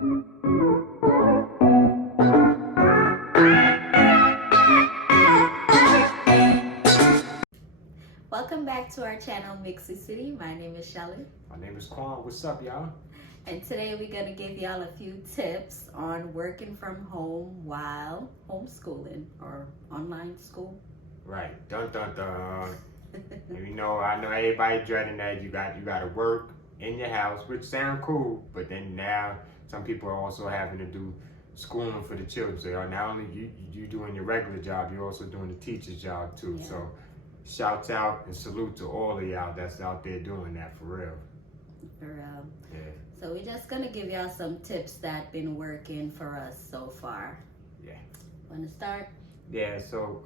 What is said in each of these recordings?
Welcome back to our channel, Mixy City. My name is Shelly. My name is Quan. What's up, y'all? And today we're going to give y'all a few tips on working from home while homeschooling or online school. Right. Dun dun dun. And I know everybody dreading that you got to work in your house, which sound cool, but then now some people are also having to do schooling for the children. So not only you doing your regular job, you're also doing the teacher's job too. Yeah. So shouts out and salute to all of y'all that's out there doing that for real. For real. Yeah. So we're just going to give y'all some tips that been working for us so far. Yeah. Want to start? Yeah, so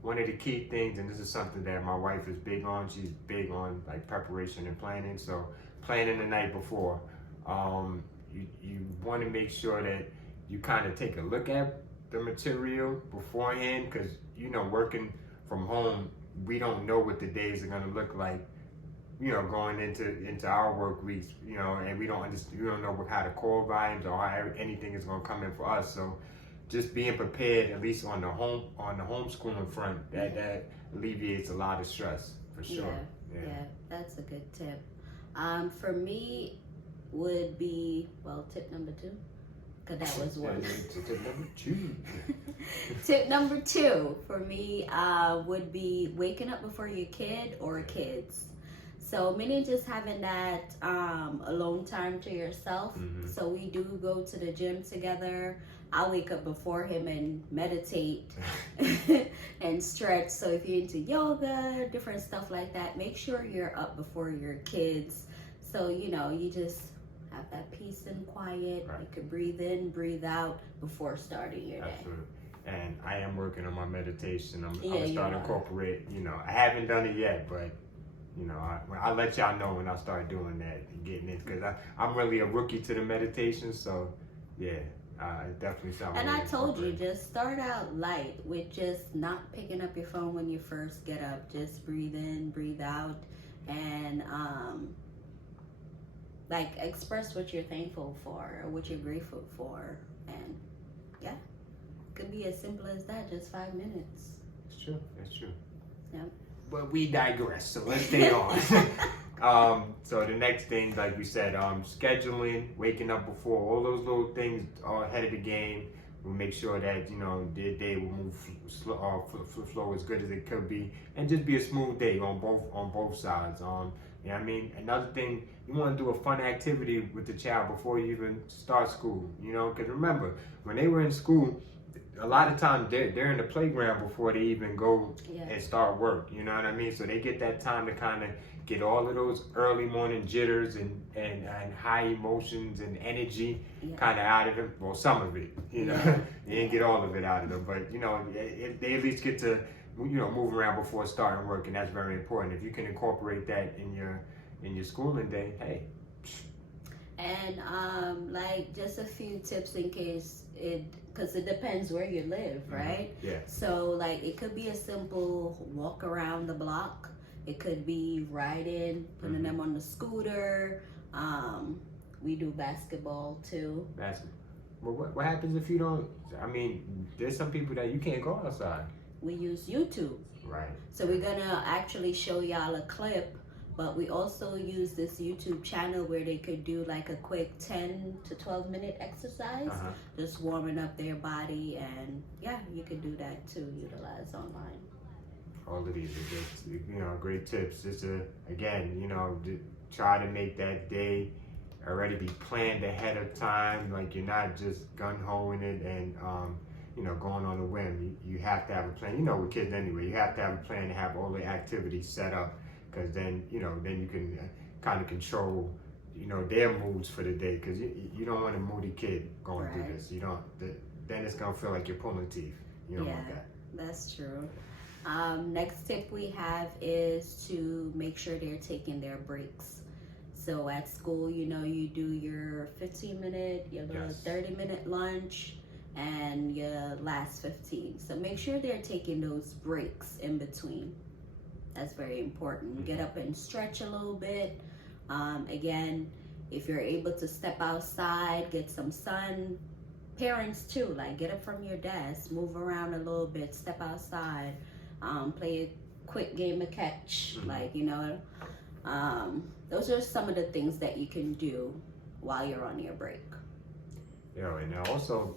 one of the key things, and this is something that my wife is big on, she's big on like preparation and planning. So planning the night before, you want to make sure that you kind of take a look at the material beforehand, because working from home, we don't know what the days are going to look like, going into our work weeks, and we don't know how the call volumes or how anything is going to come in for us. So just being prepared, at least on the homeschooling front, that alleviates a lot of stress for sure. Yeah, that's a good tip. For me, would be tip number 2, because that was one. Tip number 2. Tip number 2 for me would be waking up before your kid or kids. So meaning just having that alone time to yourself. Mm-hmm. So we do go to the gym together. I'll wake up before him and meditate and stretch. So if you're into yoga, different stuff like that, make sure you're up before your kids. So, you just have that peace and quiet. Right. You can breathe in, breathe out before starting your day. Absolutely. And I am working on my meditation. I'm Yeah, starting to incorporate, I haven't done it yet, but I'll let y'all know when I start doing that and getting it, because I'm really a rookie to the meditation. So yeah, definitely something. And I told you, just start out light with just not picking up your phone when you first get up. Just breathe in, breathe out, and express what you're thankful for or what you're grateful for. And yeah, could be as simple as that, just 5 minutes. It's true. That's true. Yeah. But we digress, so let's stay on. So the next thing, like we said, scheduling, waking up before, all those little things are ahead of the game. We'll make sure that their day will move flow as good as it could be, and just be a smooth day on both sides. Another thing, you want to do a fun activity with the child before you even start school. Because remember, when they were in school, a lot of times they're in the playground before they even go and start work. You know what I mean? So they get that time to kind of get all of those early morning jitters and high emotions and energy kind of out of them. Well, some of it, you didn't get all of it out of them, but they at least get to move around before starting work, and that's very important. If you can incorporate that in your schooling day, hey. And just a few tips in case because it depends where you live, right? Mm-hmm. Yeah. So it could be a simple walk around the block. It could be riding, putting them on the scooter. We do basketball too. Well, what happens if you don't? There's some people that you can't go outside. We use YouTube. Right. So we're gonna actually show y'all a clip. But we also use this YouTube channel where they could do a quick 10 to 12 minute exercise, just warming up their body. And yeah, you could do that too, utilize online. All of these are just, great tips. Just to, again, try to make that day already be planned ahead of time. Like you're not just gun-hoing it and, going on a whim. You have to have a plan. With kids anyway, you have to have a plan to have all the activities set up. Because then you can kind of control, their moods for the day. Because you don't want a moody kid going through this. You don't. Then it's gonna feel like you're pulling teeth. You don't want that. That's true. Next tip we have is to make sure they're taking their breaks. So at school, you do your 15-minute, your little 30-minute lunch, and your last 15. So make sure they're taking those breaks in between. That's very important. Get up and stretch a little bit. Again, If you're able to step outside, get some sun, parents too, like get up from your desk, move around a little bit, step outside, play a quick game of catch, like, you know, those are some of the things that you can do while you're on your break. Yeah, and also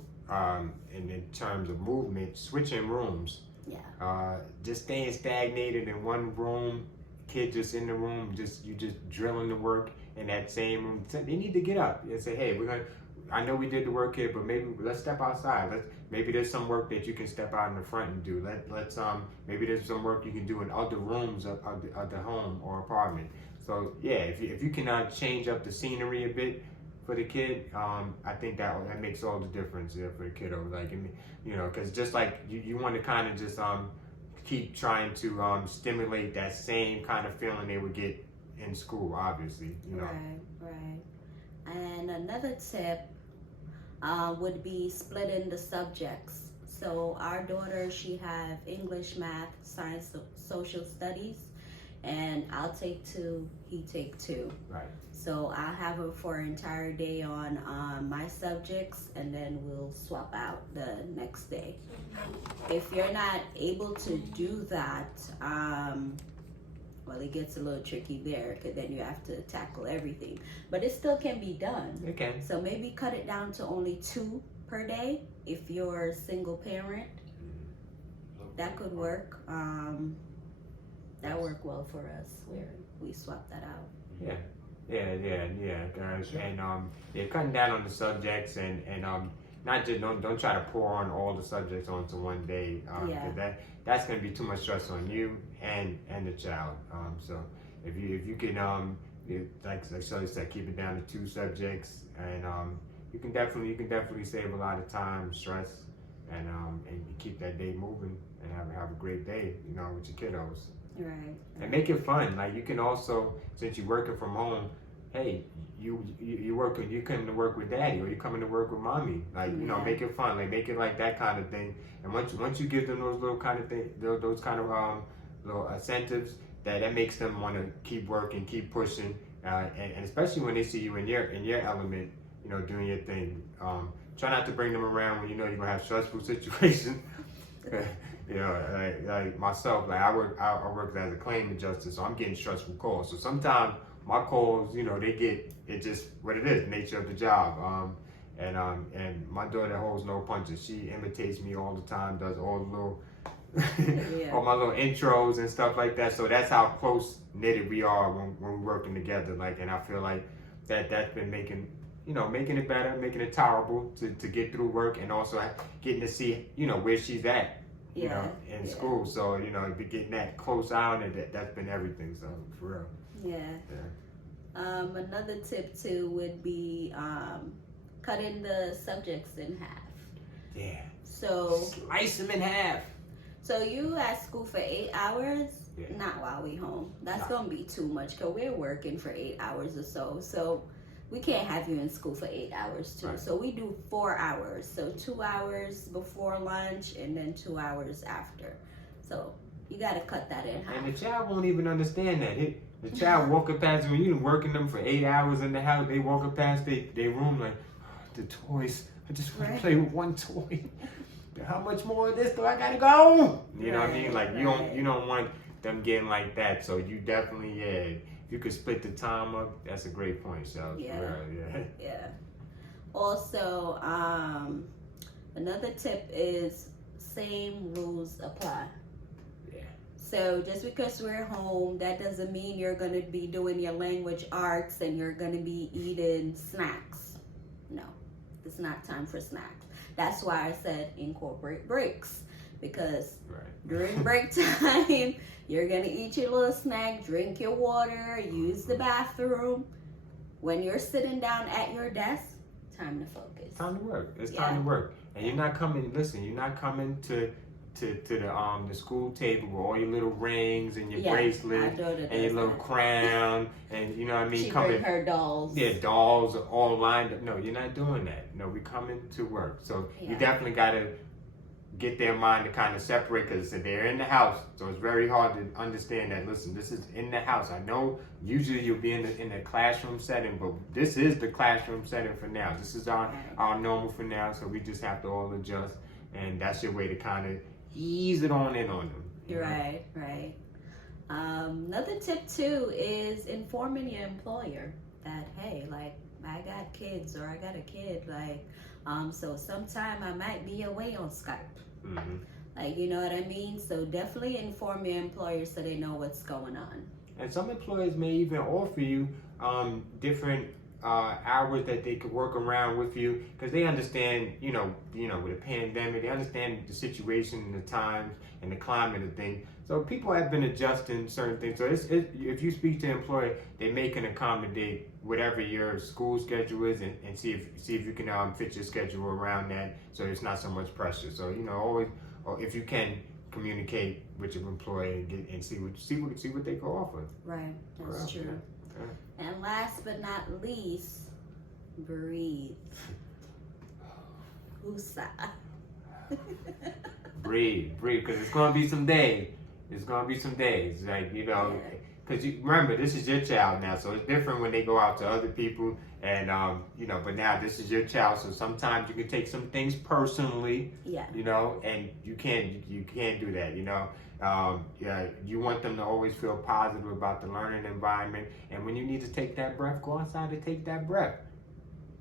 in terms of movement, switching rooms. Yeah. Just staying stagnated in one room, kids just in the room, you just drilling the work in that same room. They need to get up and say, hey, I know we did the work here, but maybe let's step outside. Maybe there's some work that you can step out in the front and do. Maybe there's some work you can do in other rooms of the home or apartment. So yeah, if you can change up the scenery a bit for the kid, I think that makes all the difference for the kiddo. Like, you know, because just like you want to kind of just keep trying to stimulate that same kind of feeling they would get in school, obviously. You know. Right. And another tip would be splitting the subjects. So our daughter, she have English, math, science, social studies, and I'll take 2, he take 2. Right. So I'll have her for an entire day on my subjects, and then we'll swap out the next day. If you're not able to do that, well, it gets a little tricky there, because then you have to tackle everything. But it still can be done. It can. So maybe cut it down to only 2 per day if you're a single parent. That could work. That worked well for us, where we swapped that out. Yeah. Guys, and cutting down on the subjects and not just don't try to pour on all the subjects onto one day. That's going to be too much stress on you and the child. So if you can like Shirley said, keep it down to 2 subjects, and you can definitely save a lot of time, stress, and keep that day moving and have a great day, you know, with your kiddos. Right. And make it fun. Like, you can also, since you're working from home, hey, you come to work with daddy, or you coming to work with mommy. Like, you know, make it fun. Like, make it like that kind of thing. And once you give them those little kind of things, those kind of little incentives, that makes them want to keep working, keep pushing, and especially when they see you in your element, you know, doing your thing. Try not to bring them around when you know you're gonna have stressful situations. You know, like myself, like I work as a claim adjuster, so I'm getting stressful calls. So sometimes my calls, you know, it's just what it is, nature of the job. And my daughter holds no punches. She imitates me all the time, does all the little, all my little intros and stuff like that. So that's how close knitted we are when we're working together. Like, and I feel like that's been making it better, making it tolerable to get through work, and also getting to see, you know, where she's at. You know, in school. So, you know, getting that close eye on it, that's been everything. So, for real. Another tip too would be cutting the subjects in half. Yeah. So slice them in half. So you at school for 8 hours? Not while we home. That's gonna be too much, because we're working for 8 hours or so. So we can't have you in school for 8 hours too. Right. So we do 4 hours. So 2 hours before lunch and then 2 hours after. So you got to cut that in half. And the child won't even understand that. The child walking past, when you've been working them for 8 hours in the house, they walking past their room like, oh, the toys. I just want to play with one toy. How much more of this do I got to go? You know what I mean? Like, you don't want them getting like that. So you definitely, you could split the time up. That's a great point, so yeah. Also, another tip is same rules apply. Yeah. So just because we're home, that doesn't mean you're gonna be doing your language arts and you're gonna be eating snacks. No, it's not time for snacks. That's why I said incorporate breaks, because during break time, you're gonna eat your little snack, drink your water, use the bathroom. When you're sitting down at your desk, time to focus. Time to work. It's time to work. And you're not coming to the school table with all your little rings and your bracelet and your little crown, and you know what I mean? She bring her dolls. Yeah, dolls all lined up. No, you're not doing that. No, we're coming to work. So you definitely gotta get their mind to kind of separate, because they're in the house, so it's very hard to understand that. Listen, this is in the house. I know usually you'll be in the classroom setting, but this is the classroom setting for now. This is our normal for now, so we just have to all adjust, and that's your way to kind of ease it on in on them. Right. Another tip too is informing your employer that, hey, like, I got kids, or I got a kid, like, so sometime I might be away on Skype. Mm-hmm. Like, you know what I mean? So definitely inform your employer so they know what's going on. And some employers may even offer you different hours that they could work around with you, because they understand, you know, with a pandemic, they understand the situation and the times and the climate of things. So people have been adjusting certain things. So if you speak to an employer, they may can accommodate whatever your school schedule is, and see if you can fit your schedule around that, so there's not so much pressure. So, you know, always, or if you can, communicate with your employer and see what they can offer. Right, that's true. Yeah. And last but not least, breathe. Woosah. breathe, because it's gonna be some days. Like, you know, because you remember, this is your child now, so it's different when they go out to other people, and you know. But now this is your child, so sometimes you can take some things personally. Yeah. You know, and you can't do that. You know, yeah, you want them to always feel positive about the learning environment, and when you need to take that breath, go outside and take that breath.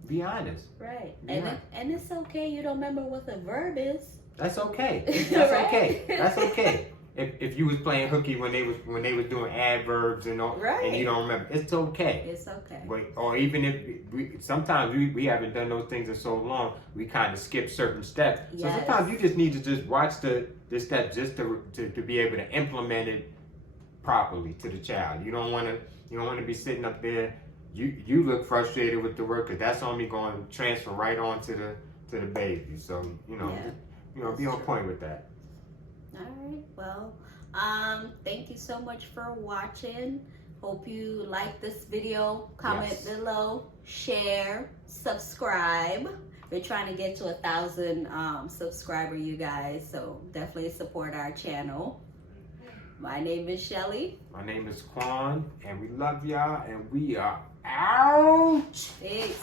Be honest. Right. Yeah. And it's okay. You don't remember what the verb is. That's okay. That's Right? okay. That's okay. If you was playing hooky when they was doing adverbs and all, Right. and you don't remember, it's okay. It's okay. But, or even if sometimes we haven't done those things in so long, we kind of skip certain steps. Yes. So sometimes you just need to just watch the steps just to be able to implement it properly to the child. You don't want to be sitting up there. You look frustrated with the work, because that's only going to transfer right on to the baby. So be on point with that. All right. Well, thank you so much for watching. Hope you like this video. Comment below, share, subscribe. We're trying to get to 1,000 subscribers, you guys. So definitely support our channel. My name is Shelly. My name is Quan, and we love y'all, and we are out. Peace.